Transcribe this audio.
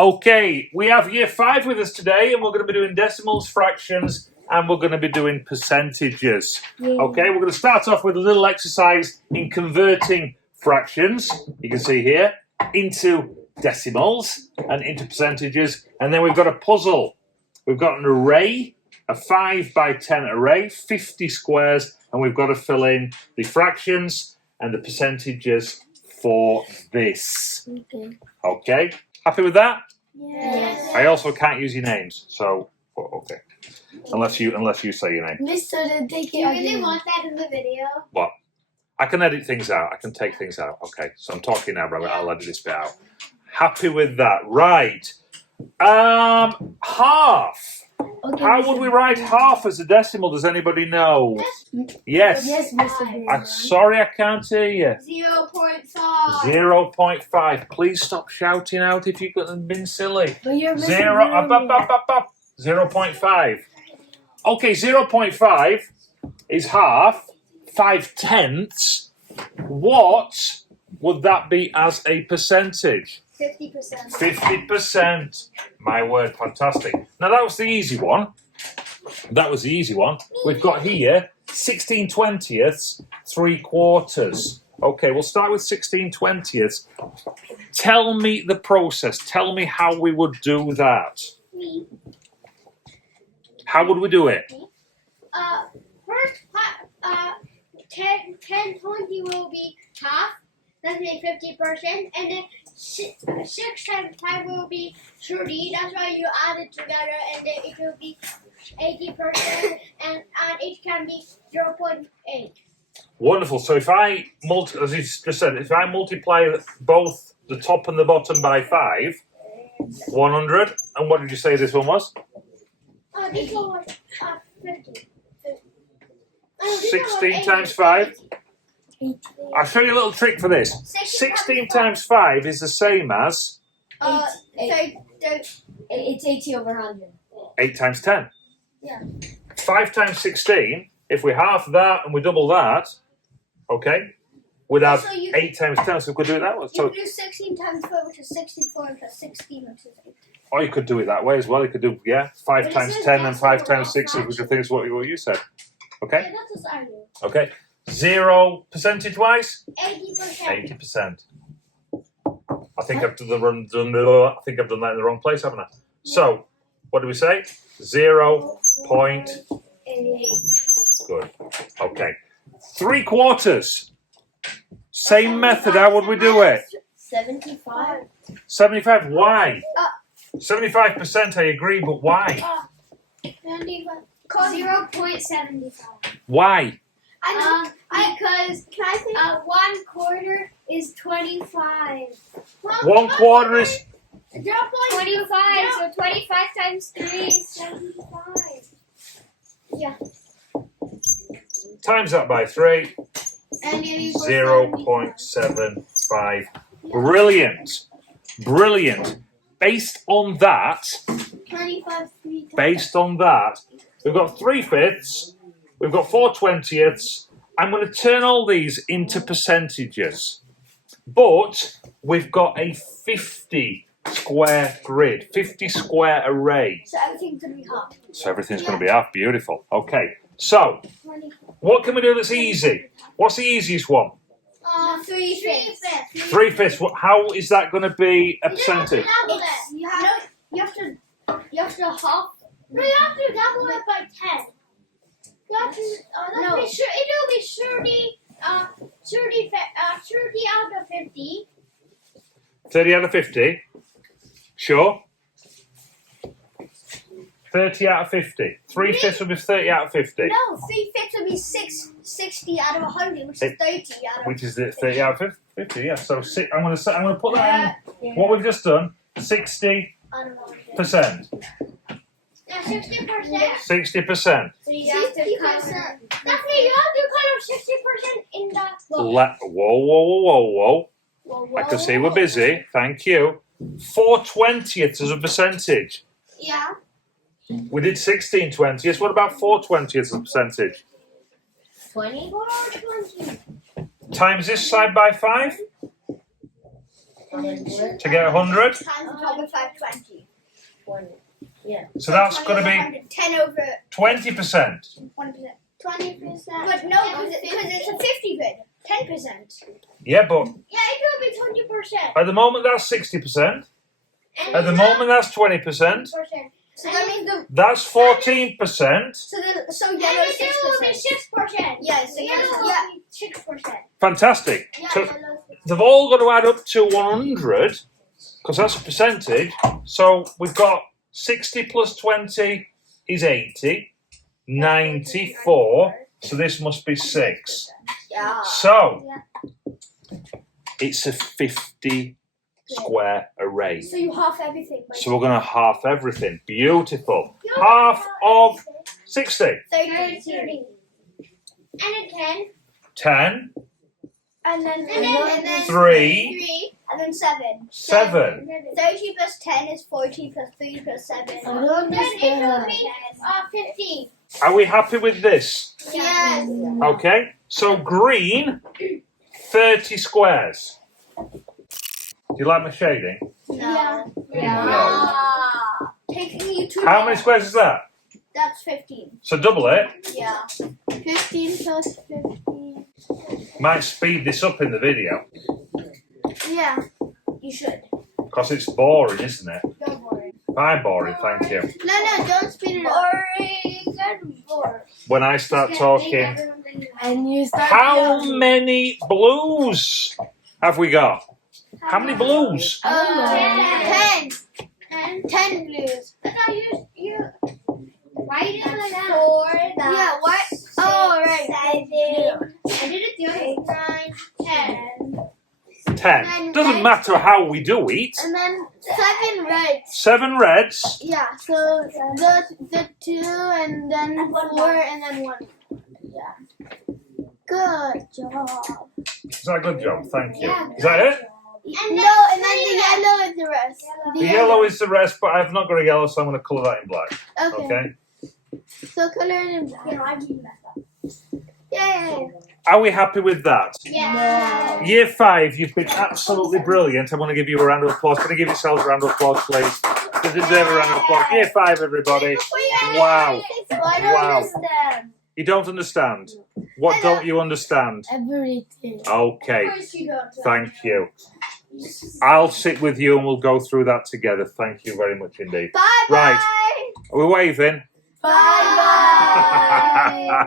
Okay, we have year 5 with us today, and we're going to be doing decimals, fractions, and we're going to be doing percentages. Okay, we're going to start off with a little exercise in converting fractions, you can see here, into decimals and into percentages, and then we've got a puzzle. We've got an array, a 5 by 10 array, 50 squares, and we've got to fill in the fractions and the percentages for this. Okay, happy with that? Yes. I also can't use your names, so okay. Unless you say your name. Mr. Do you really want that in the video? What? I can edit things out. I can take things out. Okay, so I'm talking now, but I'll edit this bit out. Happy with that, right? Half. Okay, How would we write half as a decimal? Does anybody know? Yes. Yes, Mr. I'm sorry, I can't hear you. 0.5. 0.5. Please stop shouting out if you've been silly. But you're missing 0.5. Okay, 0.5 is half. 5/10. What would that be as a percentage? 50%. 50%. My word, fantastic. Now that was the easy one. We've got here 16/20, 3/4. Okay, we'll start with 16/20. Tell me the process. Tell me how we would do that. How would we do it? First, 10/20 will be half. That's like 50%, and then 6 times 5 will be 30. That's why you add it together, and then it will be 80%, and it can be 0.8. Wonderful. So if I as you just said, if I multiply both the top and the bottom by 5, 100. And what did you say this one was? This one was 50. 16 times 5. I'll show you a little trick for this. 16 times 5 is the same as It's 80 over 100. 8 times 10. Yeah. 5 times 16, if we half that and we double that, okay, we'd have So you- 8 times 10, so we could do it that way. You So, can do 16 times 4, which is 64, plus 16, which is 8. or you could do it that way as well. You could do, 5 But it times says 10 and 5 decimal, times 6, which I fraction. think is what you said. Okay? Yeah, that's what I do. Okay. 0 percentage-wise? 80%. 80%. I think I've done that in the wrong place, haven't I? So, what do we say? 0.8. Good. Okay. 3/4. Same method. How would we do it? 75. 75. Why? 75%. I agree, but why? 0.75. Why? Because 1/4 is 25. 1/4 is 0.25, so 25 times 3 is 75. Yeah. times that by 3. And you equal 0.75. Brilliant. Brilliant. Based on that, 25 3 times. we've got 3/5, we've got 4/20. I'm going to turn all these into percentages. But we've got a 50 square grid, 50 square array. So everything's going to be half. So everything's going to be half. Beautiful. Okay. So, 24. what can we do that's easy? What's the easiest one? 3/5. 3/5. How is that going to be a percentage? You have to half. No, you have to double it by 10. You have to. No. It will be 30 out of 50. 30 out of 50? Sure. 30 out of 50. 3/5 would be 30 out of 50. No, 3/5 will be 60 out of 100, which is 30 out of. Which is it? 30 out of 50. Yeah. So I'm going to put that in. What we've just done. 60%. Out of 100. Yeah, 60%. 60%. So you have to count. That's why you have to count 60% in the. Whoa. I can see we're busy. Thank you. 4/20 as a percentage. Yeah. We did 16/20. What about 4/20 as a percentage? 20. 4/20. Times this side by 5? To get 100? Times the top of 520. So that's going to be 10 over 20%. 20%. 20%. But no, because it's a 50 bid. 10%. Yeah, but Yeah, it will be 20%. at the moment that's 60%. At the moment that's 20%. So that means That's 14%. so yellow is 6%. Will be 6%. Yes, so yellow will be 6%. Fantastic. Yeah, So yellow. they've all got to add up to 100 because that's a percentage. So we've got 60 plus 20 is 80. 94. So this must be 6. Yeah. So it's a 50 square array. So you half everything. So we're going to half everything. Beautiful. Half of 60. 30. And a 10. 10. And then 3. And then 7. 7. 30 plus 10 is 40 plus 3 plus 7. I don't Then it will understand. be 15. Are we happy with this? Yes. Okay. So green, 30 squares. Do you like my shading? No. No. Taking you too How long. many squares is that? That's 15. So double it. Yeah. 15 plus 15. Might speed this up in the video Yeah. You should. because it's boring, isn't it? Don't worry. I'm boring, thank you. No, don't speed it up. Boring and boring. When I start talking, And you start how many blues have we got? How many blues? 10. 10 blues. I thought you write it like that. 4. Yeah, what? Oh, right. 7. I did it the other 9, 10. 10. Doesn't matter how we do it. And then 7 reds. 7 reds. Yeah, so the 2 and then 4 and then 1. Yeah. Good job. Is that a good job? Thank you. Yeah. Is that it? And then the yellow is the rest. The yellow is the rest, but I've not got a yellow, so I'm going to colour that in black. Okay. Okay. So color it in black. Yay. Are we happy with that? Yeah. Year 5, you've been absolutely brilliant. I want to give you a round of applause. Can I give yourselves a round of applause, please? You deserve a round of applause. Year 5, everybody. Wow. Wow. You don't understand. What don't you understand? everything. Okay. Of course you don't. Thank you. I'll sit with you and we'll go through that together. Thank you very much indeed. Bye bye. Right. Are we waving? Bye bye.